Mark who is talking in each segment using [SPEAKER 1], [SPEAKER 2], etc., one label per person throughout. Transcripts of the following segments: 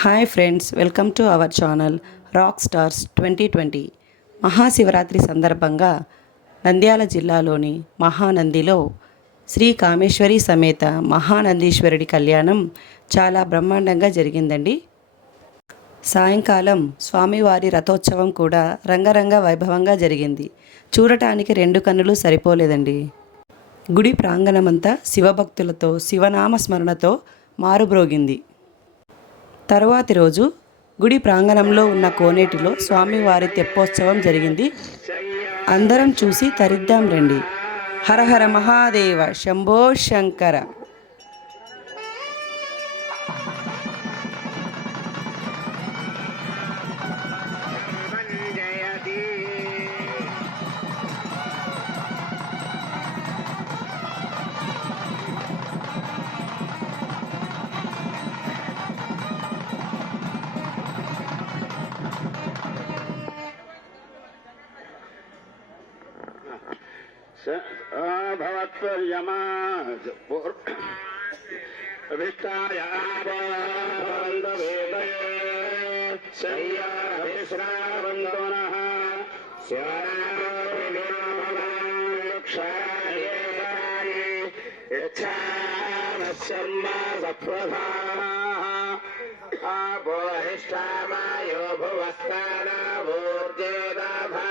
[SPEAKER 1] Hi friends welcome to our channel rock stars twenty twenty. Mahashivratri సందర్భంగా నంద్యాల జిల్లాలోని మహానందిలో శ్రీ కామేశ్వరి సమేత మహానందీశ్వరుడి కళ్యాణం చాలా బ్రహ్మాండంగా జరిగిందండి. సాయంకాలం స్వామివారి రథోత్సవం కూడా రంగరంగ వైభవంగా జరిగింది. చూడటానికి రెండు కన్నులు సరిపోలేదండి. గుడి ప్రాంగణమంతా శివభక్తులతో శివనామ స్మరణతో మారుబ్రోగింది తరువాతి రోజు గుడి ప్రాంగణంలో ఉన్న కోనేటిలో స్వామివారి తెప్పోత్సవం జరిగింది. అందరం చూసి తరిద్దాం రండి. హరహర మహాదేవ శంభో శంకర.
[SPEAKER 2] भवत्वर्यमा अभिष्टायावेदये शय्याभिश्रावन्तो नः यच्छामशर्मा सप्रधाः आपोहिष्ठामायो भुवस्तानावोर्जेदाधारणा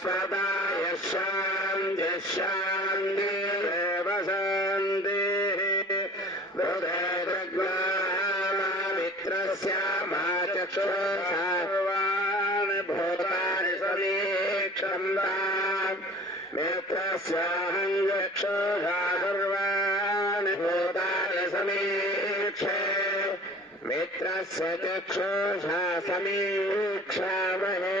[SPEAKER 2] स्वदा यस्याम् यस्याम् दे वसन्तेः बृधे जग्नाम मित्रस्या मा चक्षुषार्वान् भूतालसमीक्षम् मित्रस्याहम् चक्षुषा सर्वान् भूतानि समीक्षे। मित्रस्य चक्षुषा समीक्षामहे।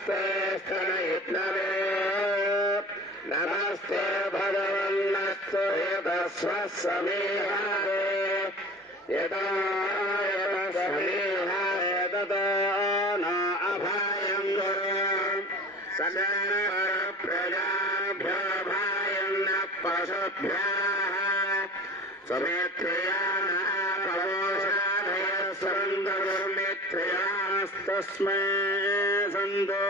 [SPEAKER 2] नमस्ते स्तनयित्नवे नमस्ते भगवन्नस्तु समेहारे यदा न अभायं गुरु। सगणप्रजाभ्यो भायं न पशुभ्यः। समेत्र्यानापवोषाधय सन्दर्मित्र्यास्तस्मै सन्तो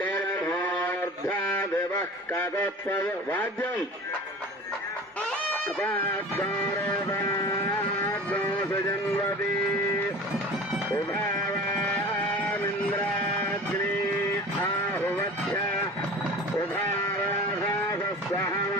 [SPEAKER 2] अग्निर्मूर्धादिवः कगत्पद वाद्यम् अपाद्गौरवाग्नोसजन्वती उभावामिन्द्राग्नि आहुवध्य उभावासाहस्वहमावयध्यै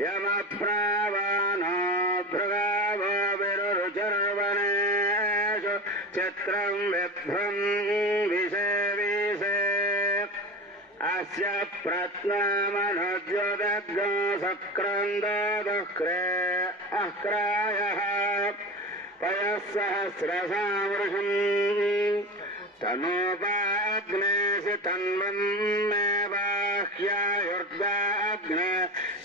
[SPEAKER 2] यमप्रावानाभ्रगा भणेषु चक्रम् विभ्रम् विषेविषे विषे। अस्य प्रत्नमनुद्यो चक्रन्दोद्रे अक्रायः पयः सहस्रसावृहुम् तन्वन्मे तन्वह्यायुर्गा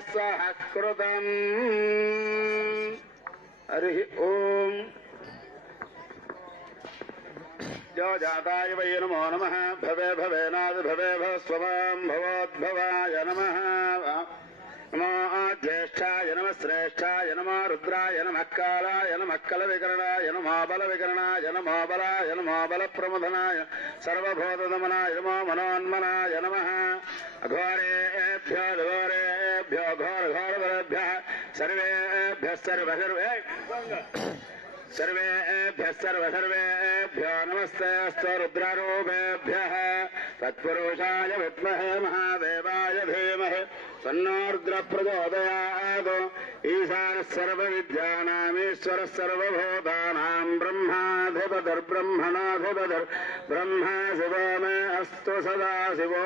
[SPEAKER 2] सहस्कृतम् हरिः ओम्। जो जाताय वै नमो नमः। भवे भवेनाद भवे भवस्वमां भवोद्भवाय नमः। नमो ज्येष्ठाय नमः श्रेष्ठाय नमो रुद्राय नमः कालाय नमः कलविकरणाय नमो बलविकरणाय नमो बलाय नमो बलप्रमथनाय सर्वभूतदमनाय नमो मनोन्मनाय नमः अघोरेभ्यो घोरेभ्यो घोर घोरवरेभ्यः सर्वेभ्यः सर्व सर्वे सर्वेभ्यः सर्व सर्वेभ्यो नमस्ते अस्तु रुद्रारूपेभ्यः तत्पुरुषाय विद्महे महादेवाय धीमहि प्रचोदयात् ईशानः सर्वविद्यानामीश्वरः सर्वभूतानां ब्रह्माधिपतिर्ब्रह्मणाधिपतिर्ब्रह्मा शिवो मे अस्तु सदा शिवो।